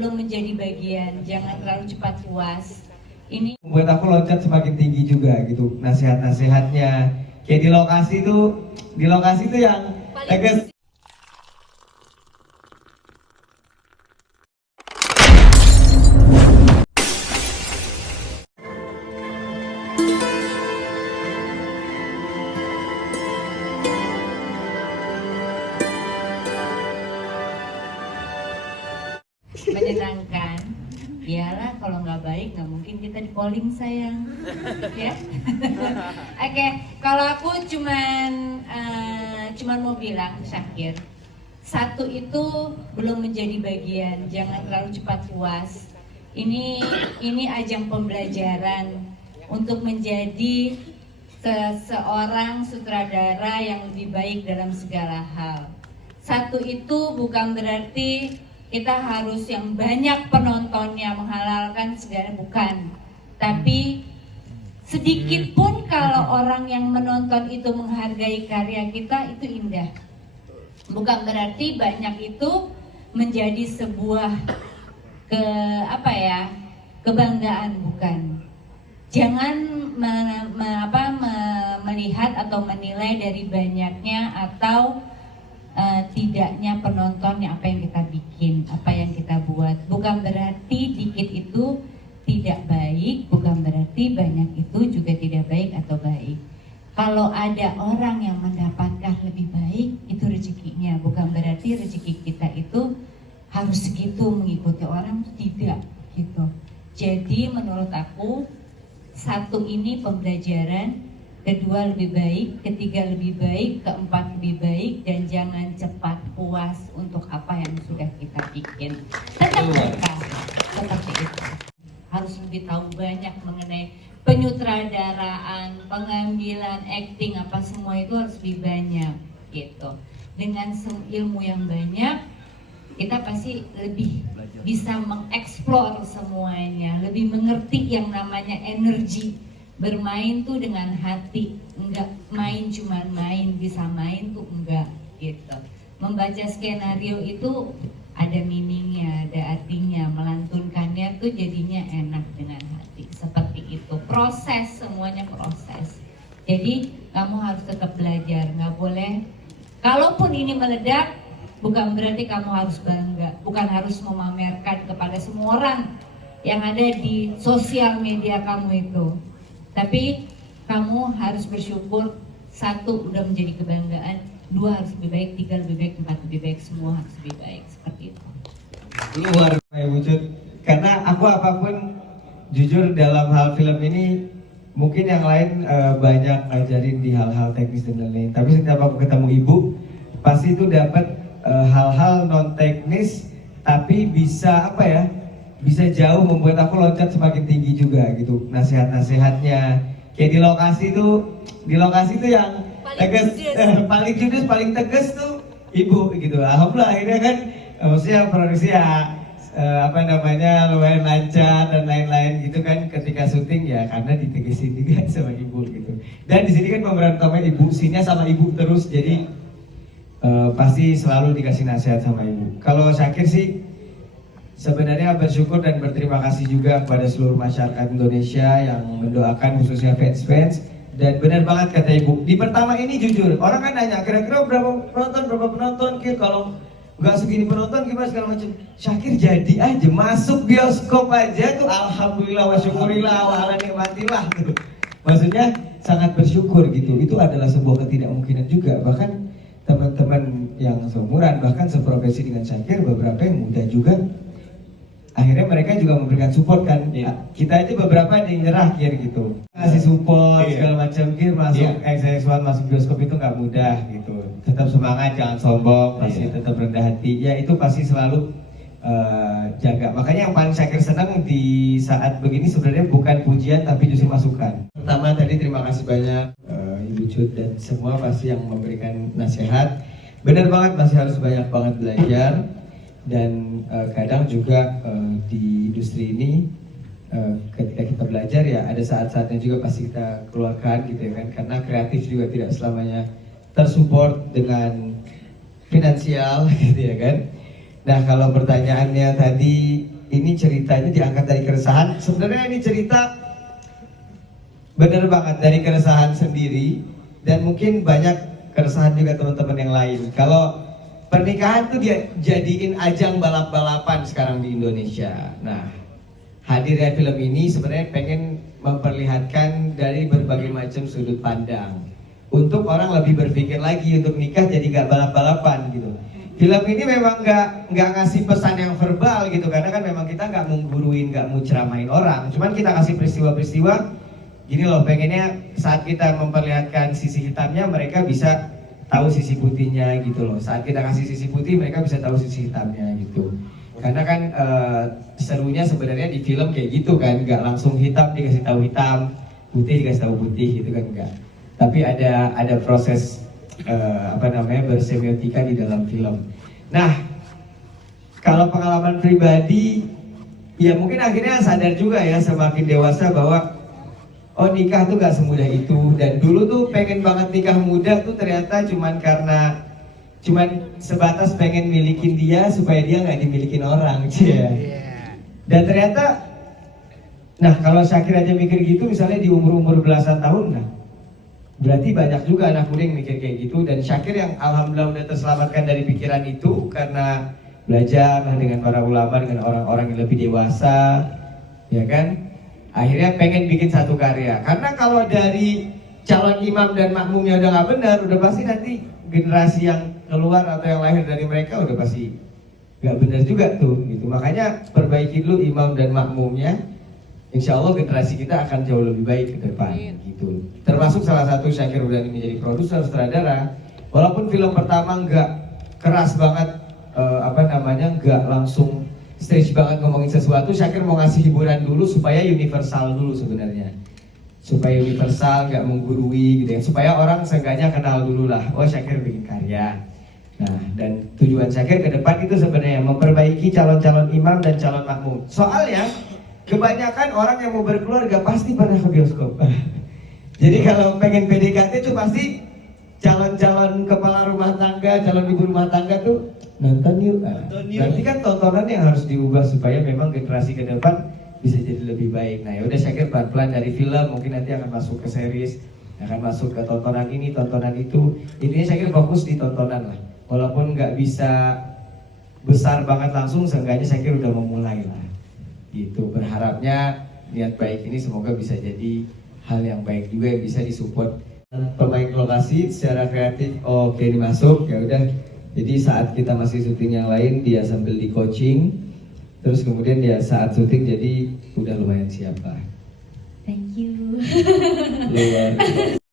belum menjadi bagian, jangan terlalu cepat puas. Ini buat aku loncat semakin tinggi juga gitu, nasihat-nasihatnya. Kayak di lokasi tuh yang tegas. menyenangkan. Iyalah, kalau nggak baik nggak mungkin kita di polling sayang, ya. Oke, kalau aku cuman mau bilang Syakir, satu itu belum menjadi bagian, jangan terlalu cepat puas. Ini ajang pembelajaran untuk menjadi seorang sutradara yang lebih baik dalam segala hal. Satu itu bukan berarti kita harus yang banyak penontonnya, menghalalkan segala, bukan. Tapi sedikit pun kalau orang yang menonton itu menghargai karya kita, itu indah. Bukan berarti banyak itu menjadi sebuah kebanggaan, bukan. Jangan melihat atau menilai dari banyaknya atau tidaknya penonton yang apa yang kita bikin, apa yang kita buat. Bukan berarti dikit itu tidak baik, bukan berarti banyak itu juga tidak baik atau baik. Kalau ada orang yang mendapatkan lebih baik, itu rezekinya. Bukan berarti rezeki kita itu harus segitu mengikuti orang, tidak gitu. Jadi menurut aku, satu ini pembelajaran, kedua lebih baik, ketiga lebih baik, keempat lebih baik, dan jangan cepat puas untuk apa yang sudah kita bikin. Tetap mereka seperti itu. Harus lebih tahu banyak mengenai penyutradaraan, pengambilan, acting, apa semua itu harus lebih banyak gitu. Dengan ilmu yang banyak, kita pasti lebih bisa mengeksplor semuanya, lebih mengerti yang namanya energi. Bermain tuh dengan hati, enggak main cuma main, bisa main tuh enggak gitu. Membaca skenario itu ada meaningnya, ada artinya, melantunkannya tuh jadinya enak dengan hati. Seperti itu, proses, semuanya proses. Jadi kamu harus tetap belajar, nggak boleh. Kalaupun ini meledak, bukan berarti kamu harus bangga, bukan harus memamerkan kepada semua orang yang ada di sosial media kamu itu. Tapi kamu harus bersyukur, satu udah menjadi kebanggaan, dua harus lebih baik, tiga lebih baik, empat lebih baik, semua harus lebih baik, seperti itu. Luar biasa wujud, karena aku apapun jujur dalam hal film ini mungkin yang lain banyak ngajarin di hal-hal teknis dan lain-lain. Tapi setiap aku ketemu ibu, pasti itu dapat hal-hal non teknis, tapi bisa bisa jauh membuat aku loncat semakin tinggi juga gitu, nasihat-nasihatnya. Kayak di lokasi tuh yang tegas, paling judes, paling tegas tuh ibu gitu. Alhamdulillah akhirnya kan maksudnya produksi ya lumayan lancar dan lain-lain gitu kan ketika syuting, ya karena ditegesin juga sama ibu gitu. Dan di sini kan pemeran utamanya ibu, sinnya sama ibu terus, jadi pasti selalu dikasih nasihat sama ibu. Kalau Syakir sih sebenarnya bersyukur dan berterima kasih juga kepada seluruh masyarakat Indonesia yang mendoakan, khususnya fans-fans. Dan benar banget kata ibu, di pertama ini jujur, orang kan nanya kira-kira berapa penonton, kalau nggak segini penonton gimana segala macam. Syakir jadi aja, masuk bioskop aja tuh alhamdulillah wa syukurillah wa ala nikmatillah gitu. Maksudnya sangat bersyukur gitu, itu adalah sebuah ketidakmungkinan juga. Bahkan teman-teman yang seumuran, bahkan seprofesi dengan Syakir, beberapa yang muda juga, akhirnya mereka juga memberikan support kan. Kita aja beberapa ada yang nyerah Kir gitu, ngasih support segala macam. Kir masuk XX1, masuk bioskop itu nggak mudah gitu. Tetap semangat, jangan sombong, pasti tetap rendah hati. Ya itu pasti selalu jaga. Makanya yang paling Syakir senang di saat begini sebenarnya bukan pujian tapi justru masukan. Pertama tadi terima kasih banyak Ibu Cut dan semua pasti yang memberikan nasihat. Benar banget, masih harus banyak banget belajar. Dan kadang juga di industri ini ketika kita belajar ya ada saat-saatnya juga pasti kita keluarkan gitu ya kan, karena kreatif juga tidak selamanya tersupport dengan finansial gitu ya kan. Nah kalau pertanyaannya tadi, ini ceritanya diangkat dari keresahan. Sebenarnya ini cerita bener banget dari keresahan sendiri, dan mungkin banyak keresahan juga teman-teman yang lain. Kalau pernikahan tuh dia jadiin ajang balap-balapan sekarang di Indonesia. Nah, hadirnya film ini sebenarnya pengen memperlihatkan dari berbagai macam sudut pandang, untuk orang lebih berpikir lagi untuk nikah jadi gak balap-balapan gitu. Film ini memang nggak ngasih pesan yang verbal gitu, karena kan memang kita nggak mengguruin, nggak mau ceramain orang. Cuman kita kasih peristiwa-peristiwa gini loh, pengennya saat kita memperlihatkan sisi hitamnya, mereka bisa tahu sisi putihnya gitu loh. Saat kita kasih sisi putih, mereka bisa tahu sisi hitamnya gitu. Karena kan serunya sebenarnya di film kayak gitu kan, nggak langsung hitam dikasih tahu hitam, putih dikasih tahu putih gitu kan, enggak. Tapi ada proses bersemiotika di dalam film. Nah, kalau pengalaman pribadi, ya mungkin akhirnya sadar juga ya semakin dewasa bahwa oh nikah tuh gak semudah itu. Dan dulu tuh pengen banget nikah muda tuh ternyata cuman sebatas pengen milikin dia supaya dia gak dimilikin orang. Dan ternyata, nah kalau Syakir aja mikir gitu misalnya di umur-umur belasan tahun, nah berarti banyak juga anak muda yang mikir kayak gitu. Dan Syakir yang alhamdulillah udah terselamatkan dari pikiran itu karena belajar dengan para ulama, dengan orang-orang yang lebih dewasa, ya kan. Akhirnya pengen bikin satu karya. Karena kalau dari calon imam dan makmumnya udah gak benar, udah pasti nanti generasi yang keluar atau yang lahir dari mereka udah pasti gak benar juga tuh gitu. Makanya perbaiki dulu imam dan makmumnya, insya Allah generasi kita akan jauh lebih baik ke depan gitu. Termasuk salah satu Syakir udah menjadi produser, sutradara. Walaupun film pertama nggak keras banget, nggak langsung stage banget ngomongin sesuatu, Syakir mau ngasih hiburan dulu supaya universal dulu sebenarnya. Supaya universal, nggak menggurui gitu ya. Supaya orang seenggaknya kenal dulu lah, oh Syakir bikin karya. Nah, dan tujuan Syakir ke depan itu sebenarnya memperbaiki calon-calon imam dan calon makmum. Soalnya kebanyakan orang yang mau berkeluarga pasti pernah ke bioskop. Jadi kalau pengen PDKT itu pasti calon-calon kepala rumah tangga, calon ibu rumah tangga tuh nonton yuk. Berarti kan tontonan yang harus diubah supaya memang generasi ke depan bisa jadi lebih baik. Nah, ya udah Syakir pelan-pelan dari film, mungkin nanti akan masuk ke series, akan masuk ke tontonan ini, tontonan itu. Intinya Syakir fokus di tontonan lah. Walaupun nggak bisa besar banget langsung, seenggaknya Syakir udah memulai lah. Gitu. Berharapnya niat baik ini semoga bisa jadi hal yang baik juga yang bisa disupport. Pemain lokasi secara kreatif oke dimasuk, ya udah. Jadi saat kita masih syuting yang lain, dia sambil di coaching, terus kemudian dia saat syuting jadi udah lumayan siap lah. Thank you. Luar biasa.